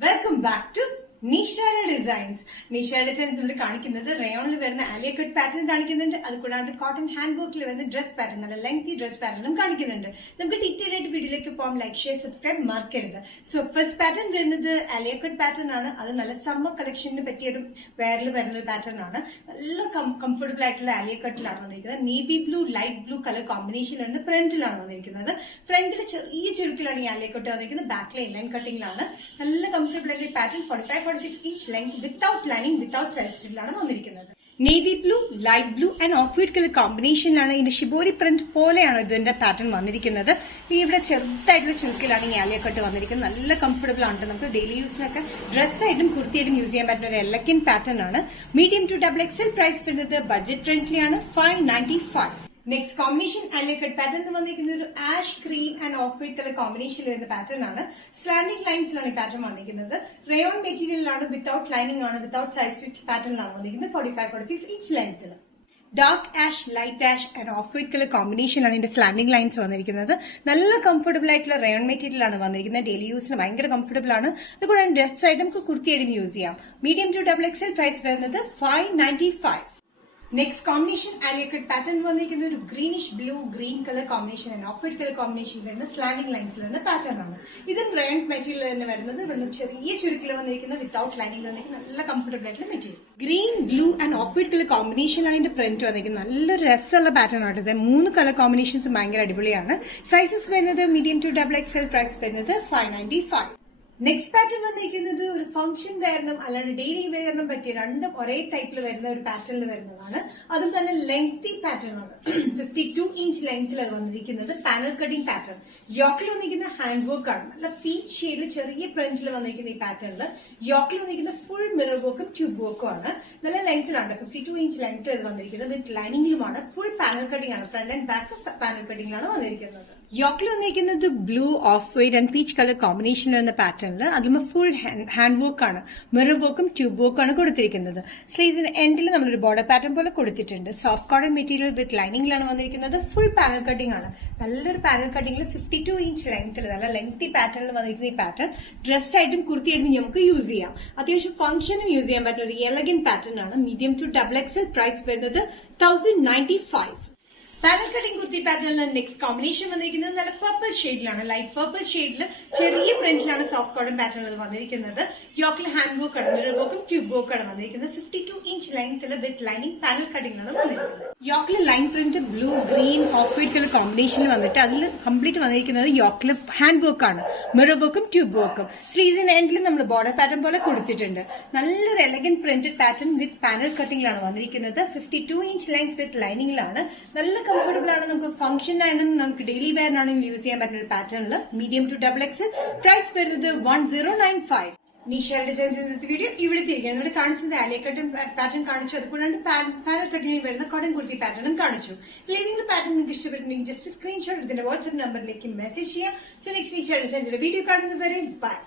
Welcome back to Nishara Designs. Nishara Designs നമ്മൾ കാണിക്കുന്നത് റയോണിൽ വരുന്ന ആലിയ കട്ട് പാറ്റേൺ കാണിക്കുന്നുണ്ട്. അത് കൂടാണ്ട് കോട്ടൺ ഹാൻഡ് വർക്കിൽ വരുന്ന ഡ്രസ് പാറ്റേൺ, നല്ല ലെങ്തി ഡ്രസ് പാറ്റേണും കാണിക്കുന്നുണ്ട്. നമുക്ക് ഡീറ്റെയിൽ ആയിട്ട് വീഡിയോയിലേക്ക് പോകാം. ലൈക്ക്, ഷെയർ, സബ്സ്ക്രൈബ് മറക്കരുത്. സോ ഫസ്റ്റ് പാറ്റേൺ വരുന്നത് ആലിയ കട്ട് പാറ്റേൺ ആണ്. അത് നല്ല സമ്മർ കളക്ഷന് പറ്റിയൊരു വെയറിൽ വരുന്ന ഒരു പാറ്റേൺ ആണ്. നല്ല കംഫർട്ടബിൾ ആയിട്ടുള്ള ആലിയ കട്ടിലാണ് വന്നിരിക്കുന്നത്. Navy blue, light blue colour കോമ്പിനേഷനിലാണ് ഫ്രണ്ടിലാണ് വന്നിരിക്കുന്നത്. ഫ്രണ്ടിൽ ചെറിയ ചുരുക്കിലാണ് ഈ ആലിയ കട്ട് വന്നിരിക്കുന്നത്. ബാക്കിലെ ഇൻലൈൻ കട്ടിംഗിലാണ്. നല്ല കംഫർട്ടബിൾ ആയിട്ടുള്ള pattern 45-46 inch length without lining, without side stitch വന്നിരിക്കുന്നത്. Navy blue, light blue and off white colour കോമ്പിനേഷനിലാണ് ഇതിന്റെ ഷിബോരി പ്രിന്റ് പോലെയാണ് ഇതിന്റെ പാറ്റേൺ വന്നിരിക്കുന്നത്. ഇവിടെ ചെറുതായിട്ടുള്ള ചുരുക്കിലാണ് ഈ ആലിയ കട്ട് വന്നിരിക്കുന്നത്. നല്ല കംഫർട്ടബിൾ ആണ്. നമുക്ക് ഡെയിലി യൂസിനൊക്കെ ഡ്രസ്സായിട്ടും കുർത്തിയായിട്ടും യൂസ് ചെയ്യാൻ പറ്റുന്ന ഒരു എലഗന്റ് പാറ്റേൺ ആണ്. മീഡിയം ടു XXL പ്രൈസ് വരുന്നത് ബഡ്ജറ്റ് ഫ്രണ്ട്ലി ആണ്, 595. Next combination Alia cut pattern വന്നിരിക്കുന്നത് ഒരു ash green and off white colour കോമ്പിനേഷനിൽ വരുന്ന പാറ്റേൺ ആണ്. സ്ലാൻഡിംഗ് ലൈൻസിലാണ് ഈ പാറ്റേൺ വന്നിരിക്കുന്നത്. റയോൺ മെറ്റീരിയലാണ്, വിത്തൌട്ട് ലൈനിംഗ് ആണ്, വിത്തൌട്ട് സൈഡ് സ്റ്റിച്ച് പാറ്റേണിലാണ് വന്നിരിക്കുന്നത്. 45-46 ഇഞ്ച് ലെങ്ത്തിൽ. Dark ash, light ash and off white colour കോമ്പിനേഷനാണ് ഇതിന്റെ സ്ലാൻഡിംഗ് ലൈൻസ് വന്നിരിക്കുന്നത്. നല്ല കംഫർട്ടബിൾ ആയിട്ടുള്ള റയോൺ മെറ്റീരിയൽ ആണ് വന്നിരിക്കുന്നത്. ഡെയിലി യൂസിന് ഭയങ്കര കംഫർട്ടബിൾ ആണ്. അതുകൂടാതെ ഡ്രസ് ആയിട്ട് നമുക്ക് കുർത്തിയായിട്ടും യൂസ് ചെയ്യാം. മീഡിയം ടു XXL പ്രൈസ് വരുന്നത് 595. Next combination Alia cut pattern വന്നിരിക്കുന്ന ഒരു greenish blue green colour combination and off white colour combination വരുന്ന സ്ലാൻഡിംഗ് ലൈൻസിൽ വരുന്ന പാറ്റേൺ ആണ്. ഇതും റയോൺ മെറ്റീരിയൽ തന്നെ വരുന്നത്. ഇവിടുന്ന് ചെറിയ ചുരുക്കിൽ വന്നിരിക്കുന്ന വിത്തൌട്ട് ലൈനിംഗ് വന്നിരിക്കുന്ന നല്ല കംഫർട്ടബിൾ ആയിട്ടുള്ള മെറ്റീരിയൽ. Green, blue and off white colour കോമ്പിനേഷനിലാണ് ഇതിന്റെ പ്രിന്റ് വന്നിരിക്കുന്നത്. നല്ല രസമുള്ള പാറ്റേൺ ആണ് ഇത്. 3 കളർ കോമ്പിനേഷൻസ് ഭയങ്കര അടിപൊളിയാണ്. സൈസസ് വരുന്നത് മീഡിയം ടു XXL, പ്രൈസ് വരുന്നത് 595. നെക്സ്റ്റ് പാറ്റേൺ വന്നിരിക്കുന്നത് ഒരു ഫംഗ്ഷൻ വെയറിനും അല്ലാണ്ട് ഡെയിലി വെയറിനും പറ്റിയ രണ്ടും ഒരേ ടൈപ്പിൽ വരുന്ന ഒരു പാറ്റേണിൽ വരുന്നതാണ്. അതും തന്നെ ലെങ്തി പാറ്റേൺ ആണ്. 52 ഇഞ്ച് ലെങ്ത്തിൽ അത് വന്നിരിക്കുന്നത്. Panel cutting pattern. യോക്കിൽ വന്നിരിക്കുന്ന ഹാൻഡ് വർക്ക് ആണ്. നല്ല പീച്ച് ഷെയ്ഡിൽ ചെറിയ പ്രിന്റിൽ വന്നിരിക്കുന്ന ഈ പാറ്റേണിൽ യോക്കിൽ വന്നിരിക്കുന്ന ഫുൾ മിറർ വർക്കും ട്യൂബ് വർക്കും ആണ്. നല്ല ലെങ്ത്തിലാണ്. 52 ഇഞ്ച് ലെങ്ത്തിൽ അത് വന്നിരിക്കുന്നത്. വിത്ത് ലൈനിങ്ങിലുമാണ്. ഫുൾ പാനൽ കട്ടിംഗ് ആണ്. ഫ്രണ്ട് ആൻഡ് ബാക്ക് പാനൽ കട്ടിംഗിലാണ് വന്നിരിക്കുന്നത്. യോക്കിൽ വന്നിരിക്കുന്നത് blue, of white and peach colour combination വരുന്ന പാറ്റേണിൽ അതിൽ ഫുൾ ഹാൻഡ് വർക്ക് ആണ്. മിറർ വർക്കും ട്യൂബ് വർക്കും ആണ് കൊടുത്തിരിക്കുന്നത്. സ്ലീവ്സിന് എൻഡിൽ നമ്മളൊരു ബോർഡർ പാറ്റേൺ പോലെ കൊടുത്തിട്ടുണ്ട്. സോഫ്റ്റ് കോട്ടൺ മെറ്റീരിയൽ വിത്ത് ലൈനിങ്ങിലാണ് വന്നിരിക്കുന്നത്. ഫുൾ പാനൽ കട്ടിംഗ് ആണ്. നല്ലൊരു പാനൽ കട്ടിംഗിൽ 52 ഇഞ്ച് ലെങ്ത്തിൽ നല്ല ലെങ്തി പാറ്റേണിൽ വന്നിരിക്കുന്ന ഈ പാറ്റേൺ ഡ്രസ്സായിട്ടും കുർത്തിയായിട്ടും നമുക്ക് യൂസ് ചെയ്യാം. അത്യാവശ്യം ഫംഗ്ഷനും യൂസ് ചെയ്യാൻ പറ്റുന്ന ഒരു എലഗന്റ് പാറ്റേൺ ആണ്. മീഡിയം ടു XXL, പ്രൈസ് വരുന്നത് 1095. പാനൽ കട്ടിംഗ് കുർത്തി പാറ്റേണിൽ നെക്സ്റ്റ് കോമ്പിനേഷൻ വന്നിരിക്കുന്നത് നല്ല പർപ്പിൾ ഷെയ്ഡിലാണ്. ലൈറ്റ് പർപ്പിൾ ഷെയ്ഡിൽ ചെറിയ പ്രിന്റിലാണ് സോഫ്റ്റ് കോട്ടൺ പാറ്റേണിൽ വന്നിരിക്കുന്നത്. യോക്കിൽ ഹാൻഡ് വർക്ക് ആണ്, മിറർ വർക്കും ട്യൂബ് വർക്കും ആണ് വന്നിരിക്കുന്നത്. 52 ഇഞ്ച് ലെങ്ത്തിൽ വിത്ത് ലൈനിങ് പാനൽ കട്ടിംഗിലാണ് വന്നിരിക്കുന്നത്. യോക്കിൽ line print blue, green, off white colour കോമ്പിനേഷനിൽ വന്നിട്ട് അതിൽ കംപ്ലീറ്റ് വന്നിരിക്കുന്നത് യോക്കിൽ ഹാൻഡ് വർക്ക് ആണ്, മിറർ വർക്കും ട്യൂബ് വർക്കും. സ്ലീവ്സിന്റെ എൻഡിൽ നമ്മൾ ബോർഡർ പാറ്റേൺ പോലെ കൊടുത്തിട്ടുണ്ട്. നല്ലൊരു elegant printed pattern with panel കട്ടിംഗിലാണ് വന്നിരിക്കുന്നത്. 52 ഇഞ്ച് ലെങ്ത് വിത്ത് ലൈനിങ്ങിലാണ്. നല്ല കംഫർട്ടബിൾ ആണ്. നമുക്ക് ഫംഗ്ഷൻ ആണെങ്കിലും നമുക്ക് ഡെയിലി വെയറിനാണെങ്കിലും യൂസ് ചെയ്യാൻ പറ്റുന്ന ഒരു പാറ്റേണിൽ മീഡിയം ടു XXL, പ്രൈസ് വരുന്നത് 1095. നിഷാര ഡിസൈൻസ് ഇന്നത്തെ വീഡിയോ ഇവിടെ തിരികെ ഇവിടെ കാണിച്ചത് ആലിയ കട്ട് പാറ്റേൺ കാണിച്ചു. അതുകൂടാണ്ട് പാനൽ കട്ടിങ്ങിൽ വരുന്ന കോട്ടൺ കുർത്തി പാറ്റേണും കാണിച്ചു. ഏതെങ്കിലും പാറ്റേൺ നിങ്ങൾക്ക് ഇഷ്ടപ്പെട്ടിട്ടുണ്ടെങ്കിൽ ജസ്റ്റ് സ്ക്രീൻഷോട്ട് ഇതിന്റെ വാട്സ്ആപ്പ് നമ്പറിലേക്ക് മെസ്സേജ് ചെയ്യാം. സോ നെക്സ്റ്റ് നിഷാര ഡിസൈൻസിന്റെ വീഡിയോ കാണുന്നവരെ ബൈ.